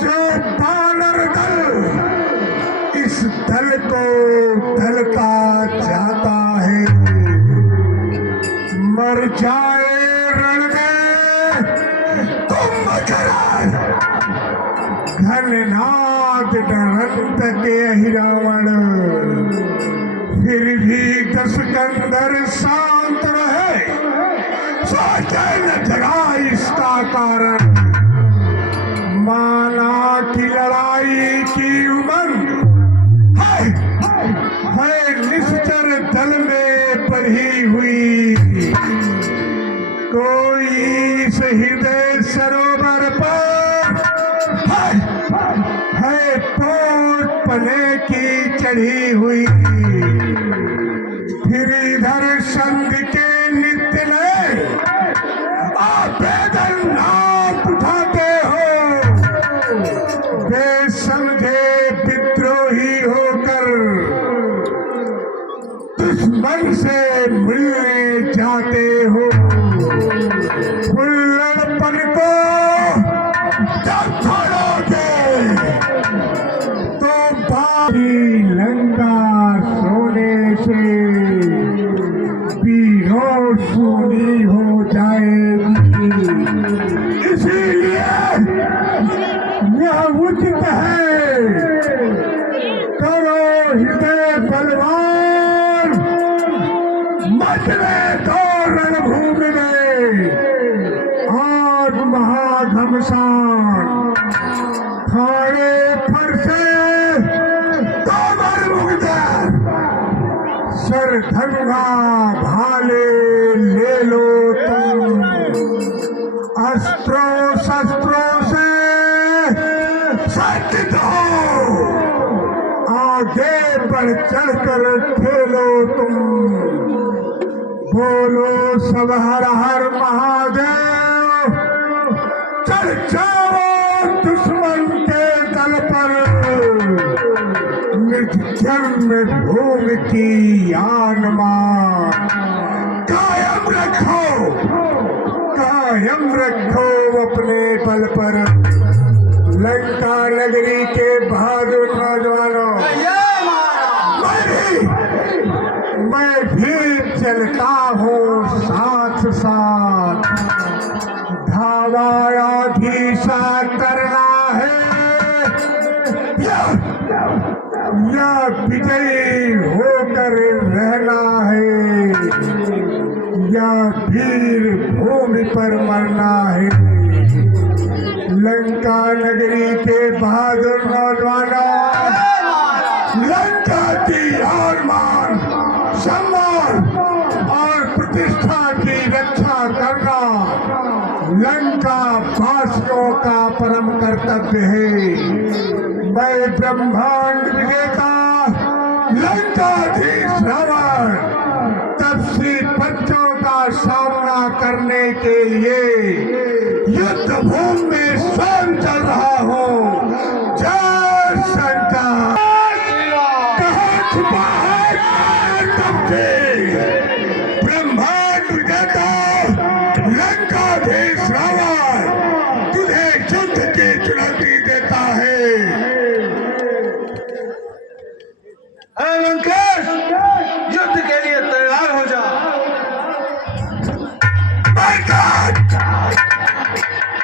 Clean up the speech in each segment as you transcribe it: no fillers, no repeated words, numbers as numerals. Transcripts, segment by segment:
जो वानर दल इस दल को दलता जाता है, मर जाए रण में कुंभकर्ण, घननाद डरंत के हिरावण, फिर भी दशकंधर शांत रहे, सोचे न जगा इसका कारण। माना की लड़ाई की उमंग है निश्चर दल में बढ़ी हुई, कोई हृदय सरोवर पर है पोत पने की चढ़ी हुई। फिर इधर संघ के नित्य नए आवेदन नाप उठाते हो, बेसमझे विद्रोही होकर दुश्मन से मिलने जाते हो। हुल्लड़पन को जब छोड़ोगे तो बाकी लंका सोने से पीरो सूनी हो जाएगी। इसीलिए यह उचित है, करो हृदय बलवान, मचले तो रणभूमि में आज महाघमसान, खाड़े पर से तोमर मुगदर, सरधनुआ भाले ले लो तुम, अस्त्रों शस्त्रों से सज्जित हो, आगे बढ़ चढ़कर खेलो तुम, बोलो सब हर हर महादेव, चढ़ जाओ दुश्मन के दल पर, निर्जन भूमि की आनमा कायम रखो अपने बल पर। लंका नगरी के बहादुर नौजवानों, मैं भी चलता हूँ साथ साथ, धावा आधीसा करना है या विजयी होकर रहना है, या वीर भूमि पर मरना है। लंका नगरी के बहादुर नौजवानों, लंका की और मान सम्मान और प्रतिष्ठा की रक्षा करना लंका वासियों का परम कर्तव्य है। मैं ब्रह्मांड विजेता लंकाधीश रावण तपसी बच्चों का सामना करने के लिए युद्ध भूमि में स्वयं चल रहा हूँ। जय शंकर। कहाँ छुपा है ब्रह्मांड विजेता लंकाधीश रावण, तुझे युद्ध की चुनौती देता है। लंकेश, युद्ध के लिए तैयार हो जा।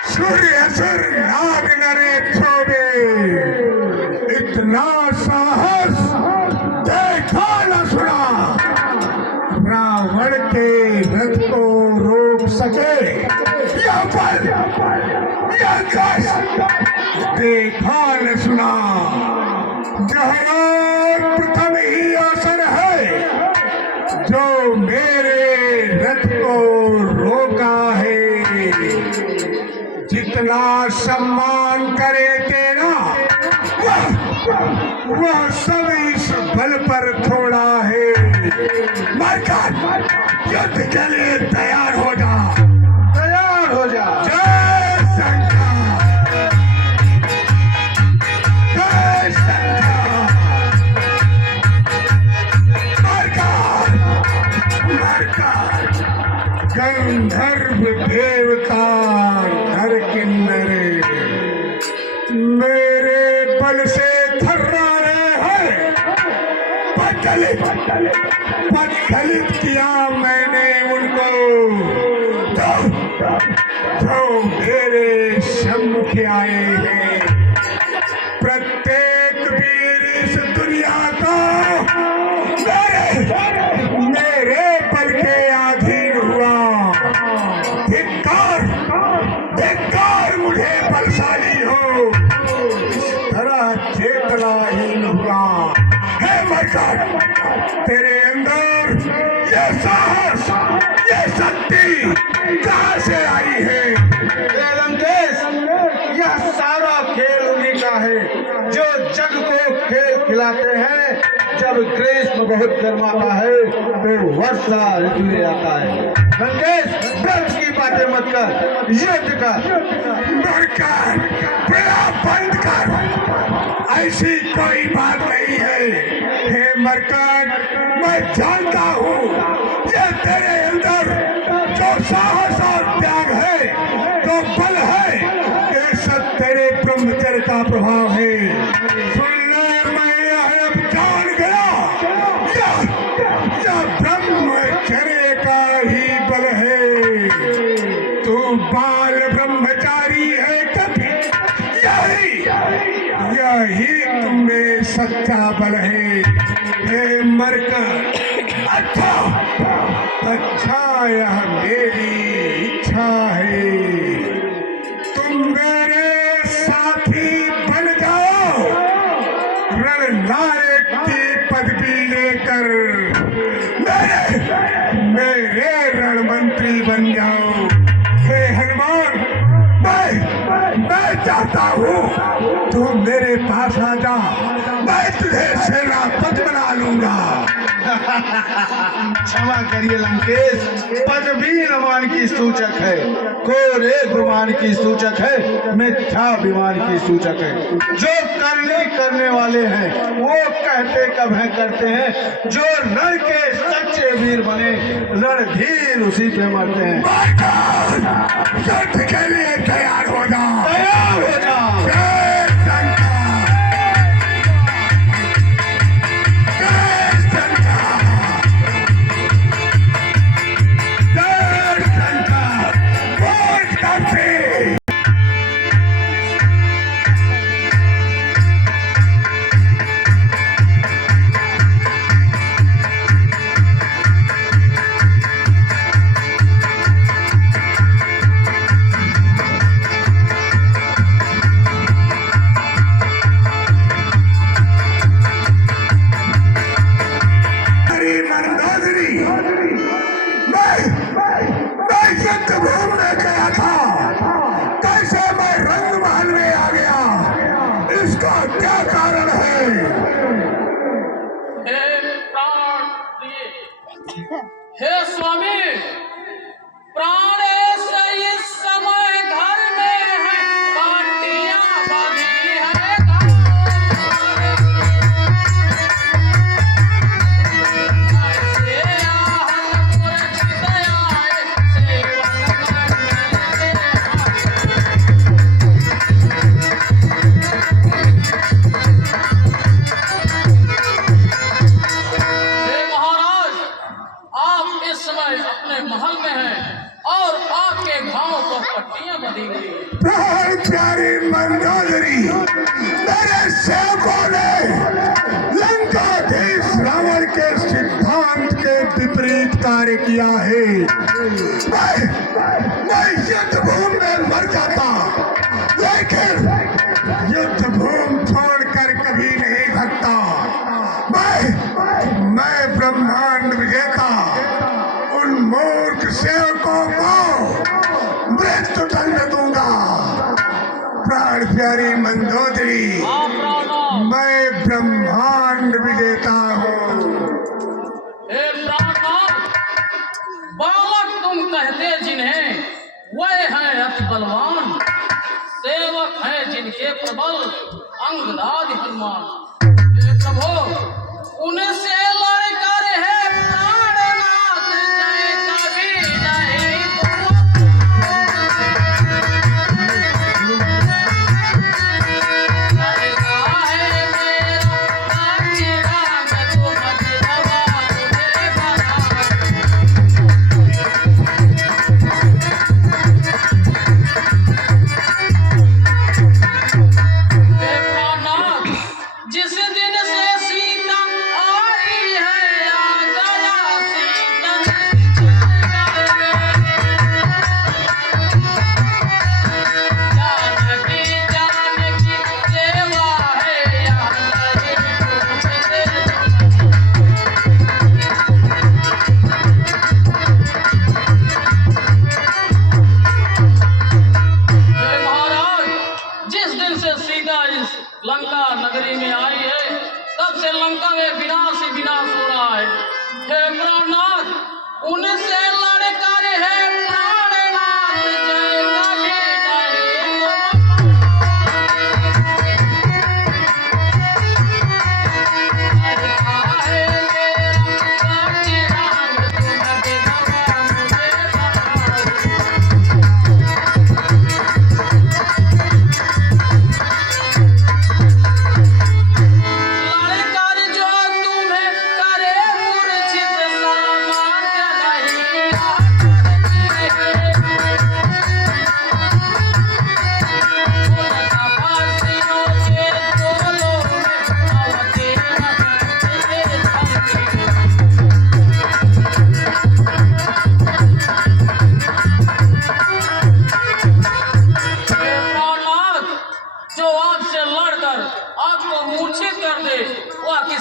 सूर्य असुर नाग नरे क्षोभे, इतना साहस देखा न सुना, रावण के रथ को रोक सके या बल या कष्ट देखा न सुना। जहाँ प्रथम ही अवसर है जो मेरे रथ को रोका है, जितना सम्मान करे तेरा वह सब इस बल पर थोड़ा है। मरकर युद्ध के लिए तैयार हो जा, तैयार हो जा। जय शंकर, जय शंकर। मरकर गंधर्व देव का नर किन्नरे मेरे बल से थर्रा रहे हैं। पददलित किया मैंने उनको, जो मेरे सम्मुख आए हैं। प्रत्येक वीर इस दुनिया को मेरे बल के अधीन हुआ। धिक्कार धिक्कार मुझे बलशाली हो इस तरह चेतनाहीन हुआ। हे मरकट, तेरे अंदर ये साहस, ये शक्ति कहाँ से आई है? लंकेश, यह सारा खेल उन्हीं का है जो जग को खेल खिलाते हैं। जब ग्रीष्म बहुत गर्माता है तो वर्षा ऋतु आता है। लंकेश, व्यर्थ की बातें मत कर, युद्ध कर। मरकट, तेरा बंद कर, ऐसी कोई बात नहीं है। हे मरकट, मैं जानता हूँ ये तेरे अंदर जो साहस और त्याग है, जो बल है, ये सब तेरे ब्रह्मचर्य का प्रभाव है। सुन ले, मैं यह अब जान गया, यह ब्रह्मचर्य का ही बल है। तू बाल ब्रह्मचारी है कभी, यही तुम्हें सच्चा बल है। हे मरकट, अच्छा यह मेरी इच्छा है, तुम मेरे साथी बन जाओ। रणनायक की पदवी लेकर मेरे रणमंत्री बन जाओ। हे हनुमान, मैं चाहता हूँ तू मेरे पास आ जा, मैं तुझे सेनापति बना लूंगा। क्षमा करिए लंकेश, पदवी अभिमान की सूचक है, कोरे गुमान की सूचक है, मिथ्याभिमान की सूचक है। जो करने वाले हैं वो कहते कब है करते हैं। जो रण के सच्चे वीर बने, रणधीर उसी पे मरते हैं। युद्ध के लिए तैयार हो जा, तैयार हो जा। हे स्वामी, प्राण ऐसे इस समय घर में है, पाटियां बंधी है ऐसे आहत पुरजित आए, सेवक करने हे महाराज, आप इस समय अपने महल में हैं और आपके घाव पर पट्टियां बंधी हुई हैं। प्यारी मंदोदरी, मेरे सेवकों ने लंकाधीश रावण के सिद्धांत के विपरीत कार्य किया है। मैं युद्ध भूमि में मर जाता, लेकिन युद्ध भूमि छोड़कर कभी नहीं भगता। मैं ब्रह्मांड विजेता उन मूर्ख सेवकों को मृत्यु दंड दूंगा। प्राण प्यारी मंदोदरी, मैं ब्रह्मांड विजेता हूँ। हे प्राणनाथ, बालक तुम कहते जिन्हें वे हैं अति बलवान, सेवक हैं जिनके प्रबल अंगदाद हनुमान। हे प्रभु, उनसे लड़कर है प्राणनाथ, जय कभी नहीं तुम। से सीता इस लंका नगरी में आई है, तब से लंका में विनाश ही विनाश हो रहा है। हे प्राणनाथ, उनसे लड़कर है प्राणनाथ, जय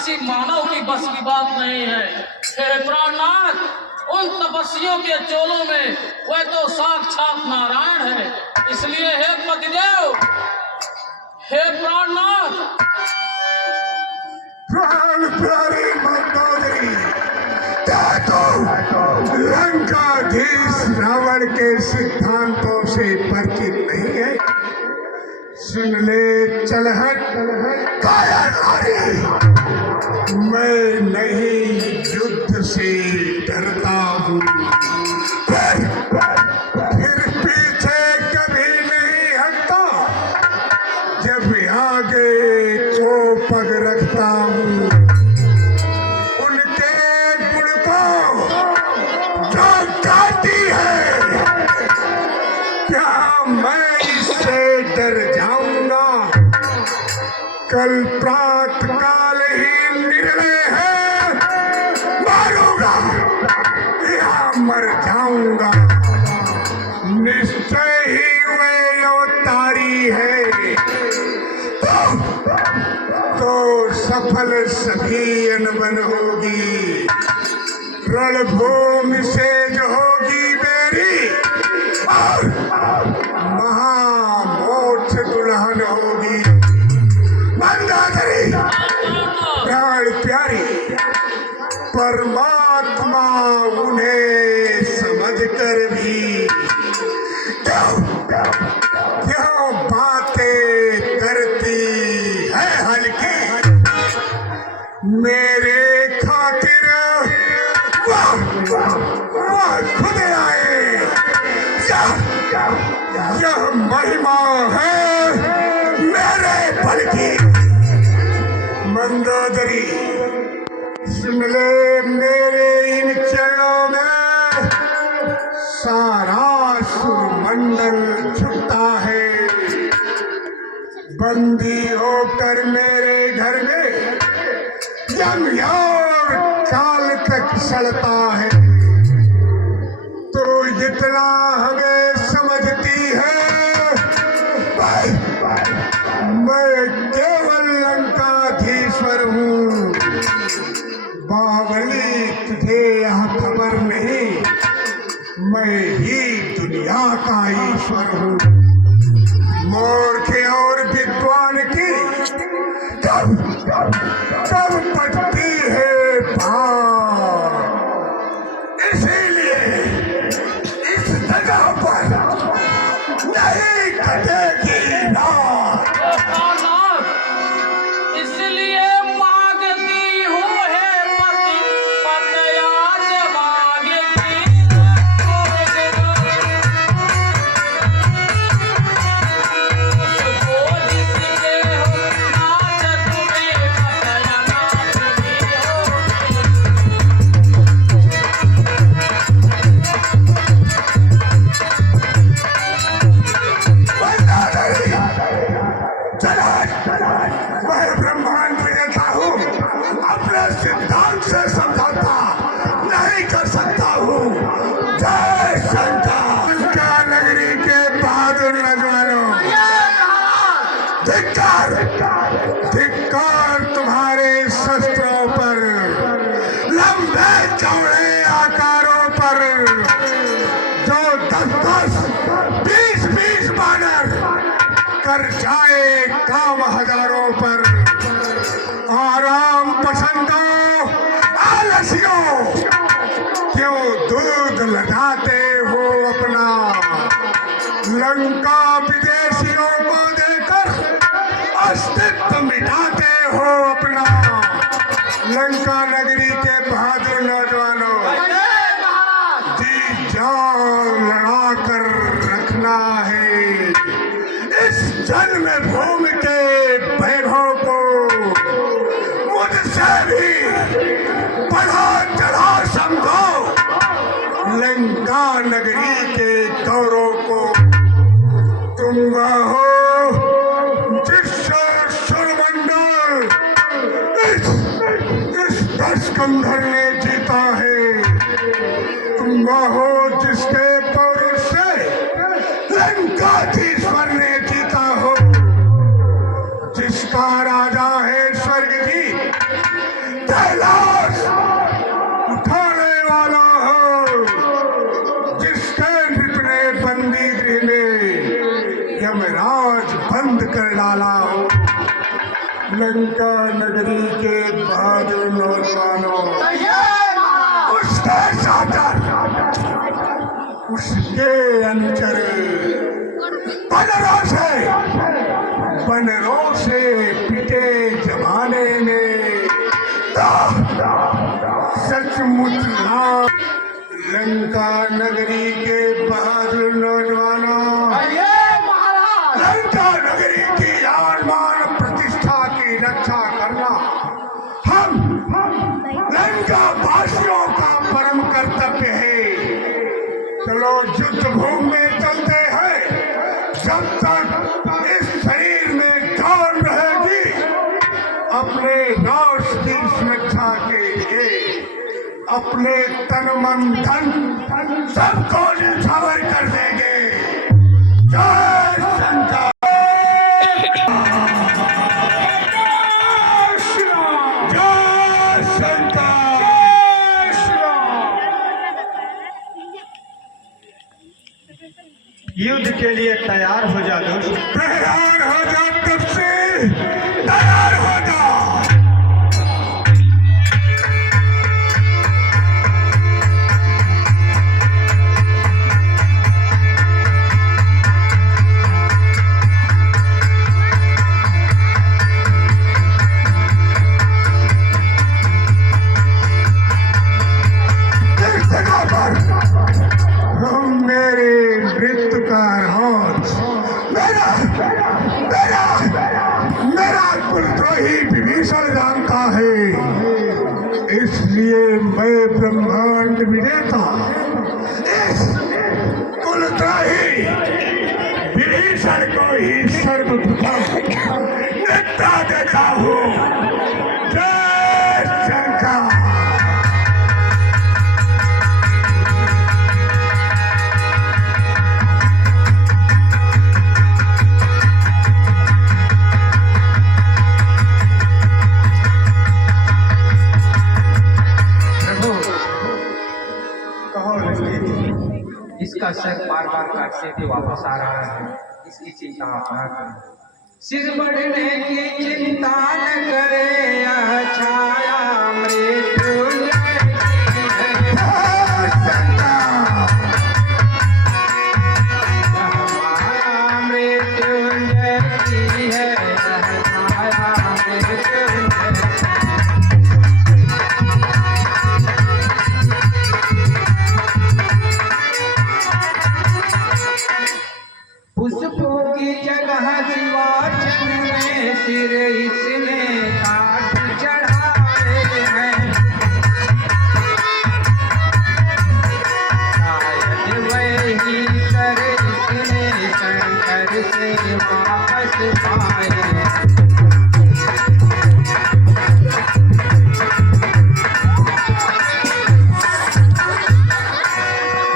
कभी मानव की बस की बात नहीं है। हे प्राणनाथ, उन तपस्वियों के चोलों में वह तो साक्षात नारायण है। इसलिए हे पतिदेव, हे प्राणनाथ, प्राण प्यारे मंदोदरी, क्या तू लंकाधीश रावण के सिद्धांतों से परिचित नहीं है? सुन ले चलहट काया नारी, मैं नहीं युद्ध से डरता हूँ, फिर पीछे कभी नहीं हटता। जब आगे को पग रखता हूँ, उनके गुण को जो गाती है, क्या मैं इससे डर जाऊंगा? कल प्रात काल ही निर्णय है, मारूंगा या मर जाऊंगा। निश्चय ही वे अवतारी है, तो सफल सभी अनबन होगी। रणभूमि से जो होगी मेरी, और महामोक्ष दुल्हन होगी। मंदोदरी प्राण प्यारी, परमात्मा उन्हें समझकर भी क्यों बातें करती है हल्की? मेरे खातिर वह खुद आए, यह महिमा है मेरे बल की। मंदोदरी, सुन ले मेरे इन चरणों में सारा सुरमंडल झुकता है। बंदी होकर मेरे घर में यमयोर काल तक सड़ता है। तो जितना हमें समझती है, मैं केवल लंकाधीश्वर हूँ। बावली, तुझे यह खबर नहीं, मैं ही दुनिया का ईश्वर हूँ। मूर्ख और विद्वान की कब पड़ती है भार। इसीलिए इस जगह पर नहीं कटेगी रात। इसलिए मांगती हूँ हे पति, पतयाज मांगती उसको जिसके हो नाच, तुम्हें पतया नाचती मैं ब्रह्मांड विजेता हूँ, अपने सिद्धांत से समझौता नहीं कर सकता हूँ। जय शंकर। लंका नगरी के बहादुर नौजवानों, धिक्कार धिक्कार तुम्हारे शस्त्रों पर, लंबे चौड़े आकारों पर, जो 10-10, 20-20 बानर कर जाए काम हजारों पर। आराम पसंदों आलसियों, क्यों दूध लगाते हो अपना। लंका विदेशियों को देकर अस्तित्व मिटाते हो अपना। लंका नगरी के बहादुर नौजवानों, जी जान लड़ा कर रखना है इस जन्मभूमि के वैभव को। मुझसे भी बढ़ा चढ़ा समझो लंका नगरी के गौरव को। तुम हो जिससे सुरमंडल इस स्कंदर ने जीता है। तुम हो जिसके पौरुष से लंकाधीश्वर ने जीता हो। जिसका राजा है स्वर्ग की कैलाश उठाने वाला हो। जिसके नृपने बंदी गृह में यमराज बंद कर डाला हो। लंका नगरी के बहादुर नौजवानों, उसके सागर, उसके अंचर बनरों से पिटे जमाने में सचमुच लंका नगरी के बहादुर नौजवानों, लंका नगरी की आन-बान प्रतिष्ठा की रक्षा करना हम लंका वासियों का परम कर्तव्य है। चलो युद्ध भूमि में चलते हैं। जब तक इस शरीर में जान रहेगी, अपने राष्ट्र की सुरक्षा के लिए अपने तन मन धन सबको न्यौछावर कर देंगे। जय शंकर। युद्ध के लिए तैयार हो जा दोस्त। तैयार हो जा, कब से तैयार हो जा। इस जगह पर हम मेरे नृत्य का राज, मेरा कुलद्रोही विभीषण जानता है। इसलिए मैं ब्रह्मांड विजेता इस कुलद्रोही विभीषण को ही सर्वप्रथम नेता देता हूँ। जय शंकर। इसका सर बार बार काटने पे वापस आ रहा है। इसकी चिंता आप ना करें। सिर बढ़ने की चिंता न करे, यह छाया मृत्युंजय की है। यह माया मृत्युंजय की है, यह छाया मृत्युंजय। पुष्पों की जगह शिवार्चन में सिर इसने काट चढ़ाए हैं। शायद वही सर इसने शंकर से वापस पाए हैं।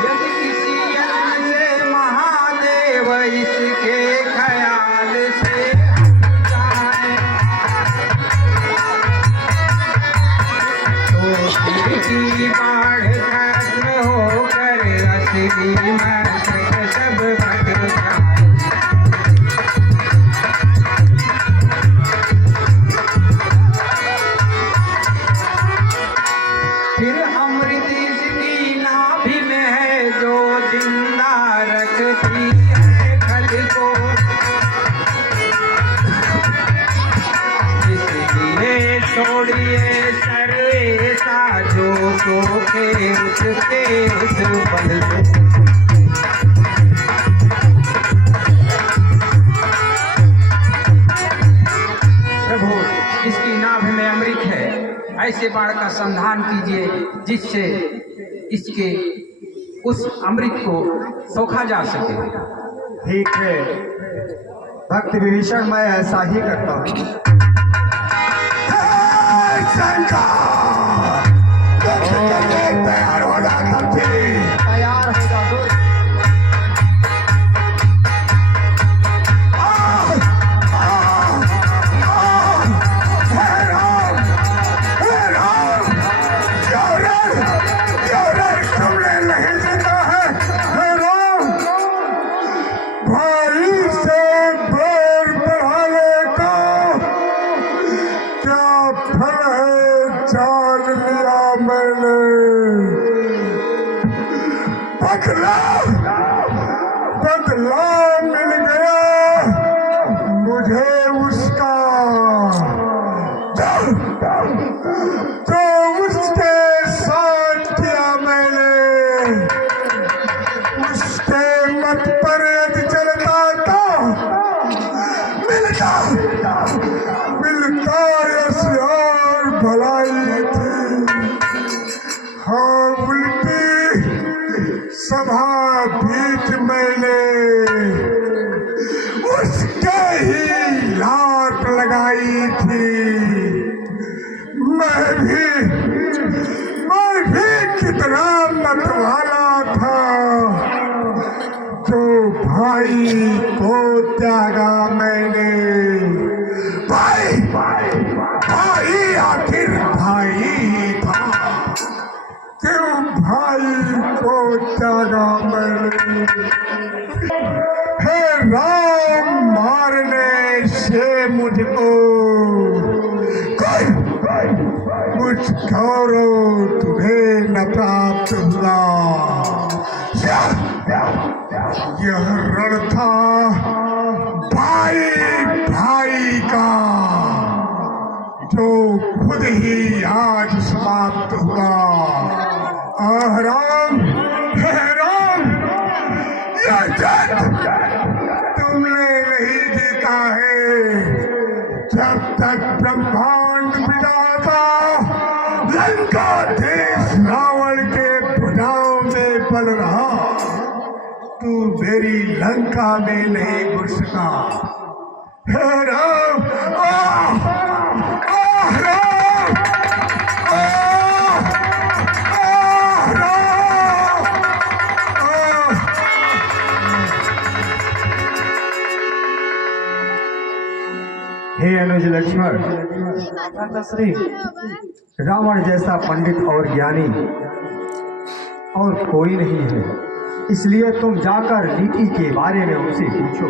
यदि किसी यज्ञ से महादेव इसके ख्याल से जाए, तो फिर की बाढ़ खत्म होकर असली मशक सब घट जाए। छोड़िए सर्वेसा जो सोखे उसके उस बल से। प्रभु इसकी नाभि में अमृत है, ऐसे बाण का संधान कीजिए जिससे इसके उस अमृत को सोखा जा सके। ठीक है भक्त विभीषण, मैं ऐसा ही करता हूँ। तैयार हो जा करती तैयार हो जा दो। बदला मिल गया मुझे उसका, तो उसके साथ किया मैंने, उसके मत पर यदि चलता तो मिलता यश और भलाई थी। हाँ उल्टी सभा बीच मैंने उसके ही लात लगाई थी। मैं भी कितना मतवाला था जो भाई को त्यागा मैंने। भाई आखिर भाई ही था, क्यों भाई को त्यागा मैंने। हे राम मारने से मुझको कुछ गौरव तुम्हें न प्राप्त हुआ। यह रण था भाई का जो खुद ही आज समाप्त हुआ। राम हे राम, यह जंग तुमने नहीं जीता है। जब तक ब्रह्मांड विधाता लंकाधीश रावण के भुजाओं में पल रहा, तू मेरी लंका में नहीं घुस सका। हे राम, हे अनुज लक्ष्मण, श्री रावण जैसा पंडित और ज्ञानी और कोई नहीं है, इसलिए तुम जाकर नीति के बारे में उनसे पूछो,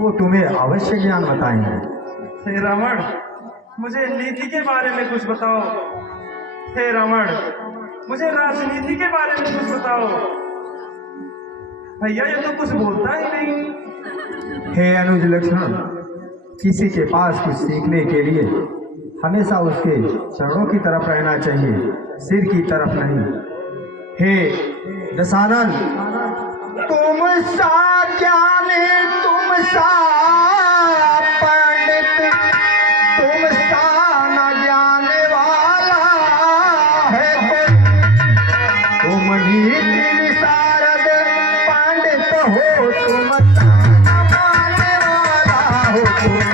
वो तुम्हें अवश्य ज्ञान बताएंगे। हे रावण, मुझे नीति के बारे में कुछ बताओ। हे रावण, मुझे राजनीति के बारे में कुछ बताओ। भैया ये तो कुछ बोलता ही नहीं। हे अनुज लक्ष्मण, किसी के पास कुछ सीखने के लिए हमेशा उसके चरणों की तरफ रहना चाहिए, सिर की तरफ नहीं। हे दशानन, तुम सा ज्ञानी, तुम सा पंडित, तुम सा न जानने वाला है कोई। तुम नीति विशारद पंडित हो, तुम सा न मानने वाला हो कोई।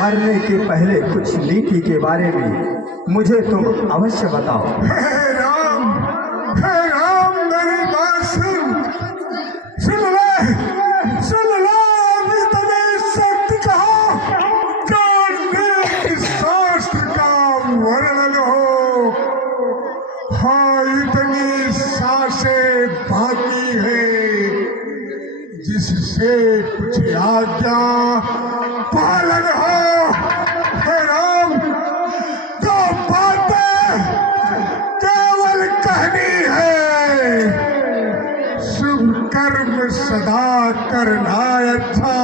मरने के पहले कुछ नीति के बारे में मुझे तुम अवश्य बताओ। हे राम, मेरी बात सुन ले, अभी तुम्हें सब मुझसे कुछ आज्ञा पालन हो। हे राम, दो बातें केवल कहनी है। शुभ कर्म सदा करना अच्छा,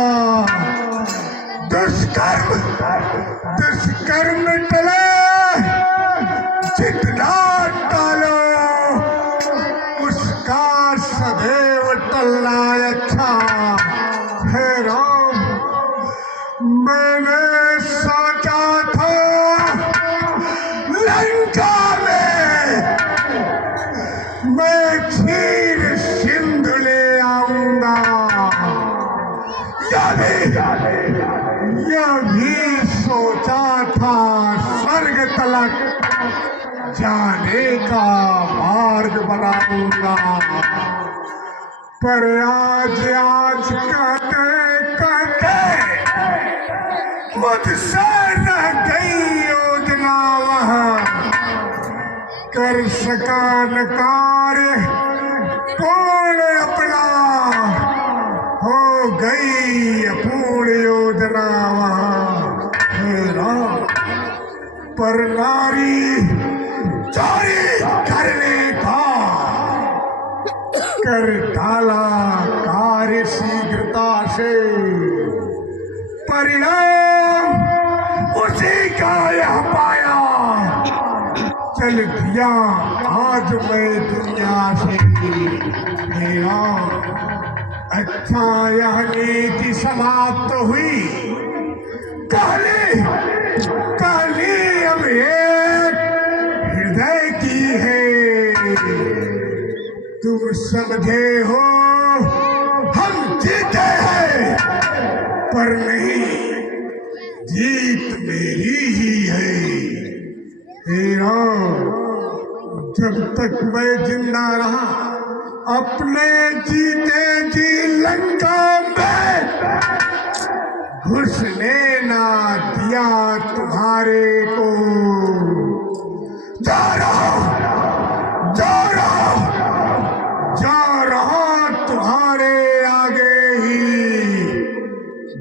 दुष्कर्म टले जितना टालो उसका सदैव टलना अच्छा। हे राम, मैंने सोचा था लंका में मैं क्षीर सिंधु ले आऊंगा। यह भी सोचा था स्वर्ग तलक जाने का मार्ग बनाऊंगा। पर आज कहते कहते मुझसे रह गई योजना वहाँ। कर सका न कार्य पूर्ण अपना, हो गई अपूर्ण योजना वहाँ। हे राम, पर नारी चोरी करने का कर डाला कार्य शीघ्रता से। परिणाम उसी का यह पाया, चल दिया आज मैं दुनिया से। हे राम, अच्छा यह नीति समाप्त हुई। कहली अब एक हृदय की है। तुम समझे हो हम जीते हैं, पर नहीं, जीत मेरी ही है। हे राम, जब तक मैं जिंदा रहा अपने जीते जी लंका में घुसने ना दिया तुम्हारे को। जा रहा तुम्हारे आगे ही।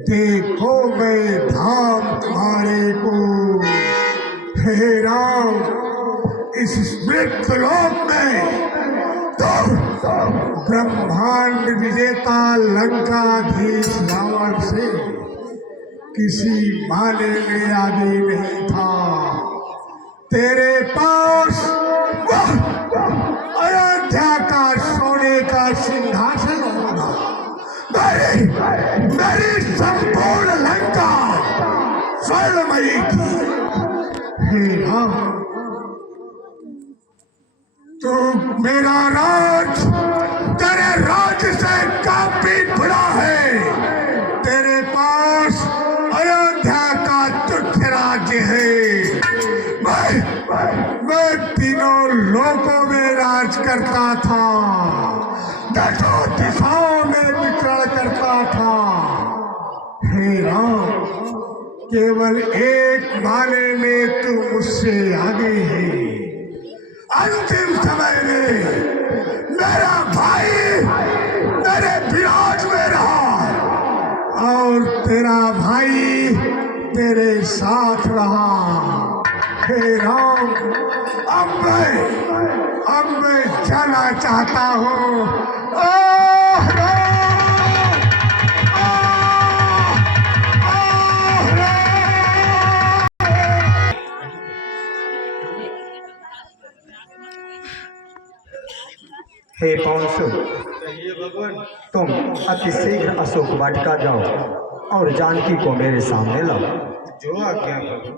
देखो मैं धाम तुम्हारे को। हे राम, इस मृत्यु लोक में तो ब्रह्मांड विजेता लंकाधीश रावण से किसी माने में आगे नहीं था। तेरे पास अयोध्या का सोने का सिंहासन होगा। मेरी संपूर्ण लंका स्वर्णमयी थी। हे राम, तो मेरा राज तेरे राज से काफी बड़ा है। तेरे पास अयोध्या का तुच्छ राज्य है। मैं तीनों लोकों में राज करता था, दसों दिशाओं में विचरण करता था। हे राम, केवल एक माने में तू मुझसे आगे है। अंतिम समय में मेरा भाई मेरे विराज में रहा और तेरा भाई तेरे साथ रहा। हे राम, अब मैं जाना चाहता हूँ। ओह राम, ओह राम। हे पौंसु, कहिए भगवान। तुम अति शीघ्र अशोक वाटिका जाओ और जानकी को मेरे सामने लाओ। जो आज्ञा करो।